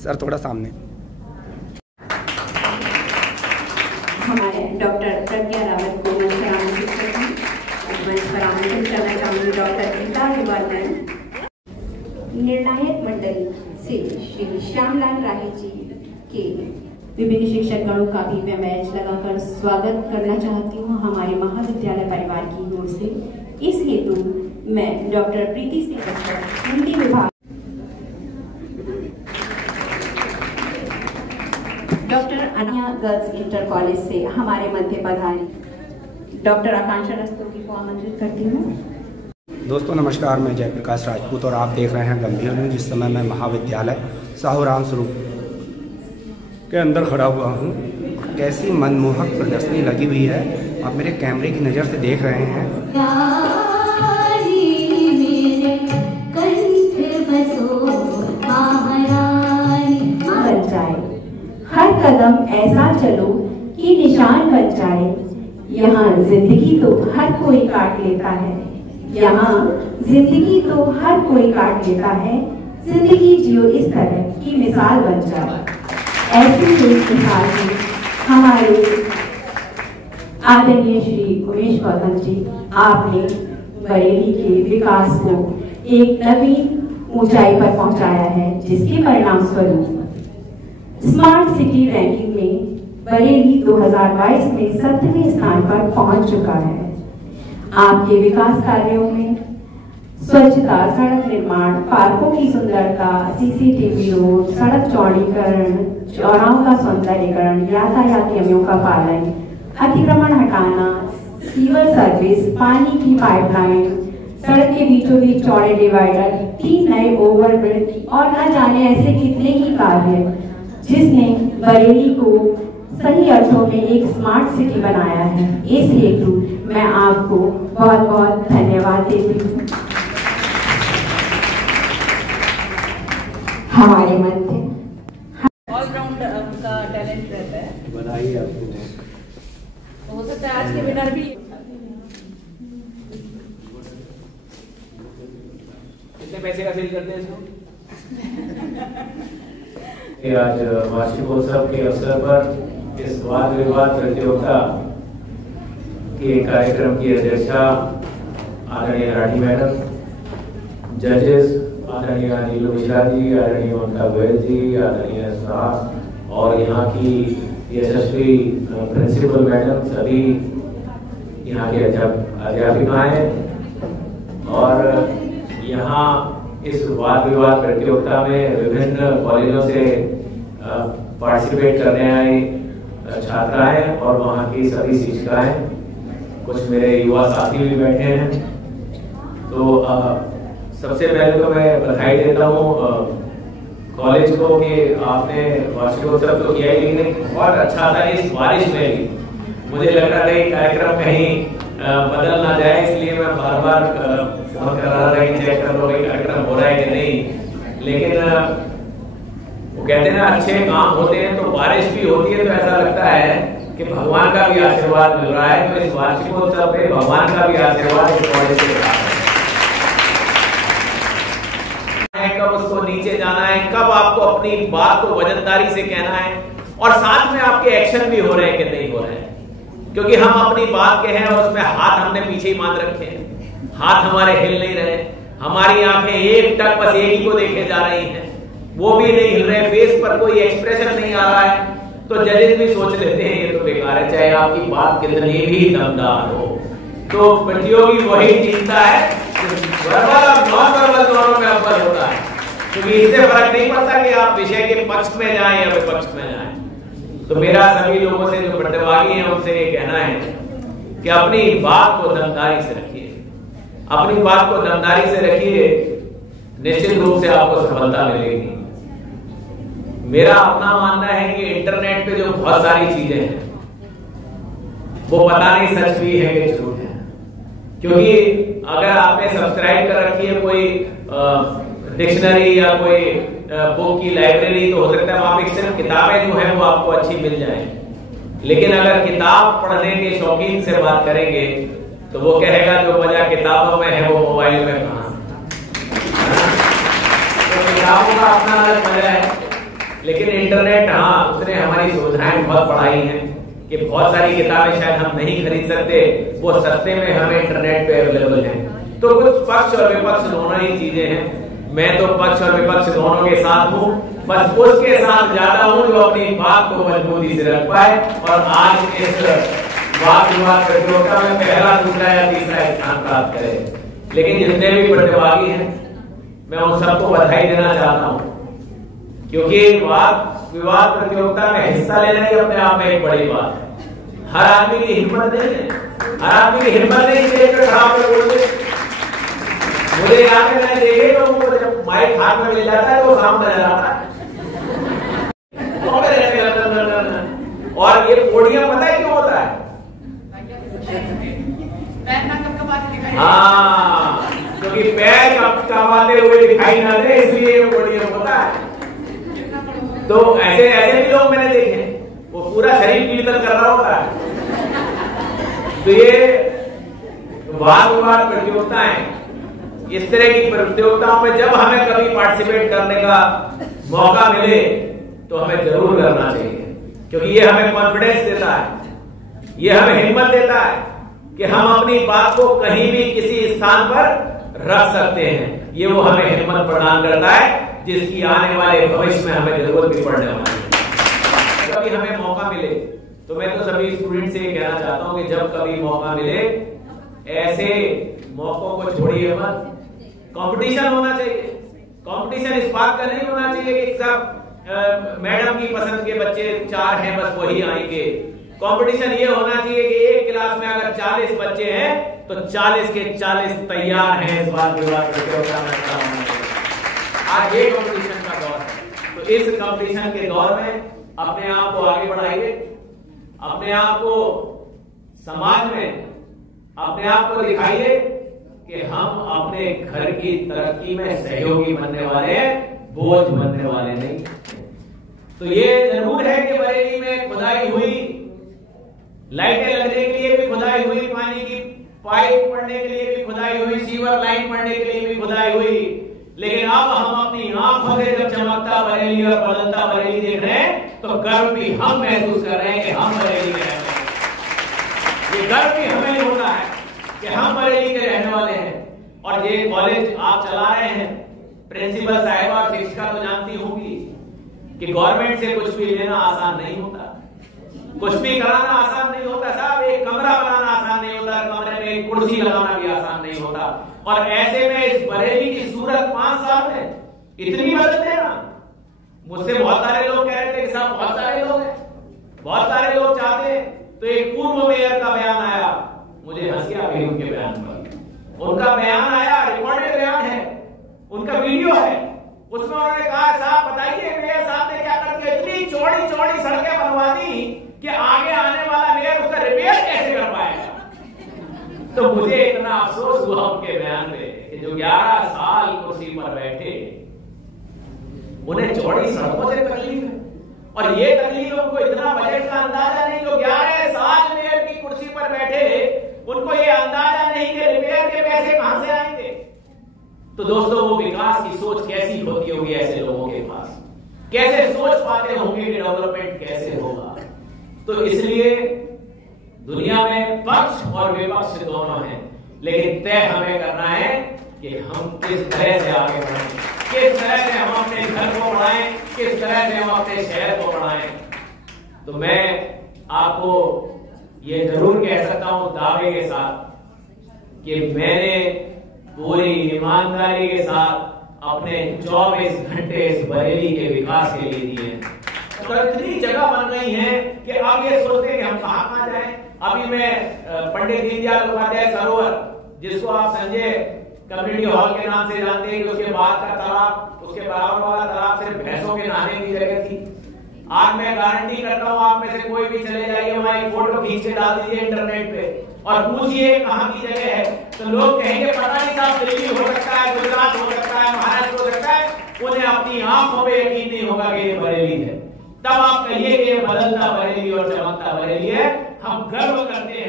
Sir थोड़ा सामने। हमारे डॉक्टर प्रज्ञा रावत को मंच पर आमंत्रित करती हूँ। मंच पर आमंत्रित करना चाहूँगी डॉक्टर गीता अग्रवाल मैम। निर्णायक मंडली से श्री श्यामलाल राही जी के विभिन्न शिक्षक गणों का भी मैं मैच लगाकर स्वागत करना चाहती हूँ हमारे महाविद्यालय परिवार की ओर से। इस हेतु मैं डॉक्टर प्रीति सिंह हिंदी विभाग, डॉक्टर अनिया गर्ल्स इंटर कॉलेज से हमारे मध्य पधारी डॉक्टर आकांक्षा रस्तोगी को आमंत्रित करती हूँ। दोस्तों नमस्कार, मैं जयप्रकाश राजपूत और आप देख रहे हैं गंभीर न्यूज। जिस समय मैं महाविद्यालय साहूराम स्वरूप के अंदर खड़ा हुआ हूँ। कैसी मनमोहक प्रदर्शनी लगी हुई है, आप मेरे कैमरे की नज़र से देख रहे हैं। बन जाए हर कदम ऐसा चलो कि निशान बन जाए। यहाँ जिंदगी तो हर कोई काट लेता है, यहाँ जिंदगी तो हर कोई काट लेता है। जिंदगी जियो इस तरह की मिसाल बन जाए। ऐसी ही मिसाल में हमारे आदरणीय श्री उमेश गौतम जी, आपने बरेली के विकास को एक नवीन ऊंचाई पर पहुंचाया है, जिसके परिणाम स्वरूप स्मार्ट सिटी रैंकिंग में बरेली 2022 में 7वें स्थान पर पहुंच चुका है। आपके विकास कार्यों में स्वच्छता, सड़क निर्माण, पार्कों की सुंदरता, सीसीटीवी रोड, सड़क चौड़ीकरण, चौराहों का सौंदर्यीकरण, यातायात नियमों का पालन, अतिक्रमण हटाना, सीवर सर्विस, पानी की पाइपलाइन, सड़क के बीचों बीच चौड़े डिवाइडर, 3 नए ओवरब्रिज और न जाने ऐसे कितने ही कार्य जिसने बरेली को सही अर्थों में एक स्मार्ट सिटी बनाया है। इस हेतु मैं आपको बहुत बहुत धन्यवाद देती हूँ। हमारे मध्य ऑलराउंड उनका टैलेंट रहता है। बधाई आपको। हो सकता है आज के विनर भी। कितने पैसे का सेल करते हैं इसको? आज वार्षिकोत्सव के अवसर पर इस वाद विवाद प्रतियोगिता के कार्यक्रम की अध्यक्षता आदरणीय राठी मैडम, जजेस आदरणीय नीलू मिश्रा जी, आदरणीय ममता गोयल जी, आदरणीय स्टाफ और यहाँ की यशस्वी प्रिंसिपल मैडम, सभी यहाँ के अध्यापिकाएं और यहाँ इस वाद विवाद प्रतियोगिता में विभिन्न कॉलेजों से पार्टिसिपेट करने आई छात्राएं और वहाँ की सभी शिक्षिकाएं, कुछ मेरे युवा साथी भी बैठे हैं। तो सबसे पहले तो मैं बधाई देता हूँ कॉलेज को कि आपने वार्षिकोत्सव तो किया ही, लेकिन बहुत अच्छा था इस बारिश में भी। मुझे लग रहा था कि कार्यक्रम कहीं बदल ना जाए, इसलिए मैं बार बार फोन कर रहा था कि चेक कर लो कि कार्यक्रम हो रहा है कि नहीं। लेकिन वो कहते हैं ना, अच्छे काम होते हैं तो बारिश भी होती है, तो ऐसा लगता है कि भगवान का भी आशीर्वाद मिल रहा है। तो इस वार्षिकोत्सव पे भगवान का भी आशीर्वाद इस कॉलेज से रहा है। कब उसको नीचे जाना है, कब आपको अपनी बात को वजनदारी से कहना है, और साथ में आपके एक्शन भी हो रहे हैं कि नहीं हो रहे हैं। क्योंकि हम अपनी बात के हैं और उसमें हाथ हमने पीछे ही बांध रखे हैं, हाथ हमारे हिल नहीं रहे, हमारी आंखें एक टक बस एक ही को देखे जा रही हैं, वो भी नहीं हिल रहे, फेस पर कोई एक्सप्रेशन नहीं आ रहा है। तो जजेस भी सोच लेते हैं ये तो बेकार है, चाहे आपकी बात कितनी भी दमदार हो। तो प्रतियोगी वही जीतता है वर्बल और नॉन वर्बल दोनों में अव्वल होता है, क्योंकि इससे फर्क नहीं पड़ता कि आप विषय के पक्ष में जाएं या विपक्ष में जाएं। तो मेरा सभी लोगों से जो प्रतिभागी हैं उनसे ये कहना है कि अपनी बात को दमदारी से रखिए, अपनी बात को दमदारी से रखिए, निश्चित रूप से आपको सफलता मिलेगी। मेरा अपना मानना है कि इंटरनेट पे जो बहुत सारी चीजें हैं वो पता नहीं सच भी है कि झूठ है। क्योंकि अगर आपने सब्सक्राइब कर रखी है कोई डिक्शनरी या कोई बुक की लाइब्रेरी, तो हो सकता है वहां पे सिर्फ किताबें जो है वो आपको अच्छी मिल जाए। लेकिन अगर किताब पढ़ने के शौकीन से बात करेंगे तो वो कहेगा जो मजा किताबों में है वो मोबाइल में कहां। तो किताबों का अपना अलग मजा है, लेकिन इंटरनेट, हाँ, उसने हमारी सुविधाएं बहुत बढ़ाई हैं कि बहुत सारी किताबें शायद हम नहीं खरीद सकते, वो सस्ते में हमें इंटरनेट पे अवेलेबल हैं। तो कुछ पक्ष और विपक्ष दोनों ही चीजें हैं। मैं तो पक्ष और विपक्ष दोनों के साथ हूँ, बस उसके साथ ज्यादा हूँ जो अपनी बात को मजबूती से रख पाए और आज इस वाद विवाद प्रतियोगिता में पहला, दूसरा या तीसरा स्थान प्राप्त करे। लेकिन जितने भी प्रतिभागी हैं, मैं उन सबको बधाई देना चाहता हूँ, क्योंकि वाद विवाद प्रतियोगिता में हिस्सा लेना ही अपने आप में एक बड़ी बात है। हर आदमी की हिम्मत नहीं है, हर आदमी की हिम्मत नहीं स्टेज पे खड़ा होकर बोलते। मुझे याद है, मैंने देखे तो वो जब माइक हाथ में मिल जाता है तो सामने नजर आता है। और ये पोडियम पता है क्यों होता है? हाँ, क्योंकि पैर कमाते हुए दिखाई ना दे, इसलिए ये पोडियम होता है। तो ऐसे ऐसे भी लोग मैंने देखे, वो पूरा शरीर कीर्तन कर रहा होता है। तो ये वाद विवाद प्रतियोगिताएं, इस तरह की प्रतियोगिताओं में जब हमें कभी पार्टिसिपेट करने का मौका मिले तो हमें जरूर करना चाहिए, क्योंकि ये हमें कॉन्फिडेंस देता है, ये हमें हिम्मत देता है कि हम अपनी बात को कहीं भी किसी स्थान पर रख सकते हैं। ये वो हमें हिम्मत प्रदान करता है जिसकी आने वाले भविष्य में हमें जरूरत भी पड़ने वाली है। कभी हमें मौका मिले तो मैं तो सभी स्टूडेंट से कहना चाहता हूं कि जब कभी मौका मिले, ऐसे मौकों को छोड़िए मत। कंपटीशन होना चाहिए। कंपटीशन इस बात का नहीं होना चाहिए कि सब मैडम की पसंद के बच्चे 4 हैं बस वही आएंगे। कंपटीशन ये होना चाहिए कि एक क्लास में अगर 40 बच्चे हैं तो 40 के 40 तैयार हैं इस बात के बाद। आज ये कंपटीशन का दौर है, तो इस कंपटीशन के दौर में अपने आप को आगे बढ़ाइए, अपने आप को समाज में अपने आप को दिखाइए कि हम अपने घर की तरक्की में सहयोगी बनने वाले हैं, बोझ बनने वाले नहीं। तो ये जरूर है कि बरेली में खुदाई हुई, लाइटें लगने के लिए भी खुदाई हुई, पानी की पाइप पड़ने के लिए भी खुदाई हुई, सीवर लाइन पड़ने के लिए भी खुदाई हुई, लेकिन अब हम अपनी आंखों से जब चमकता बरेली और बदलता बरेली देख रहे हैं तो गर्व भी हम महसूस कर रहे हैं कि हम बरेली के रहने वाले हैं। ये गर्व भी हमें होता है कि हम बरेली के रहने वाले हैं। और ये कॉलेज आप चला रहे हैं, प्रिंसिपल साहिबा और शिक्षिका तो जानती होंगी कि गवर्नमेंट से कुछ भी लेना आसान नहीं होता, कुछ भी कराना आसान नहीं होता साहब। एक कमरा बनाना आसान नहीं होता, कमरे में एक कुर्सी लगाना भी आसान नहीं होता। और ऐसे में इस बरेली की सूरत 5 साल में इतनी बदल देना, मुझसे बहुत सारे लोग कह रहे थे कि साहब बहुत सारे लोग हैं, बहुत सारे लोग चाहते हैं। तो एक पूर्व मेयर का बयान आया, मुझे हंसी आ गई उनके बयान पर। उनका बयान आया, रिकॉर्डेड बयान है, उनका वीडियो है, उसमें उन्होंने कहा साहब बताइए मेयर साहब ने क्या करके इतनी चौड़ी चौड़ी सड़कें बनवा दी कि आगे आने वाला मेयर उसका रिपेयर कैसे कर पाएगा। तो मुझे इतना अफसोस हुआ उनके बयान पे कि जो 11 साल कुर्सी पर बैठे उन्हें चौड़ी सड़कों से तकलीफ है, और ये तकलीफ उनको इतना बजट का अंदाजा नहीं। जो 11 साल मेयर की कुर्सी पर बैठे उनको ये अंदाजा नहीं कि रिपेयर के पैसे कहां से आएंगे। तो दोस्तों वो विकास की सोच कैसी होती होगी ऐसे लोगों के पास, कैसे सोच पाते होंगे कि डेवलपमेंट कैसे होगा। तो इसलिए दुनिया में पक्ष और विपक्ष दोनों हैं, लेकिन तय हमें करना है कि हम किस तरह से आगे बढ़ें, किस तरह से हम अपने घर को बढ़ाएं, किस तरह से हम अपने शहर को बढ़ाएं। तो मैं आपको ये जरूर कह सकता हूं दावे के साथ कि मैंने पूरी ईमानदारी के साथ अपने 24 घंटे इस बरेली के विकास के लिए दिए हैं। तो इतनी जगह बन गई है कि अब ये सोचते हैं कि हम कहां जाएं। अभी मैं पंडित दीनदयाल उपाध्याय सरोवर, जिसको आप संजय कम्युनिटी हॉल के नाम से जानते हैं, कि उसके बाद का तालाब, उसके बराबर वाला तालाब सिर्फ भैंसों के नहाने की जगह थी। आज मैं गारंटी करता हूं आप में से कोई भी चले जाइए वहां एक फोटो खींच के डाल दीजिए इंटरनेट पे और पूछिए कहां की जगह है, तो लोग कहेंगे पता नहीं साहब, दिल्ली हो सकता है, गुजरात हो सकता है, महाराष्ट्र हो सकता है। उन्हें अपनी आंखों में यकीन नहीं होगा कि ये बरेली है। तब आप कहिए कि ये बदलता बरेली और चमकता बरेली है। हम गर्व करते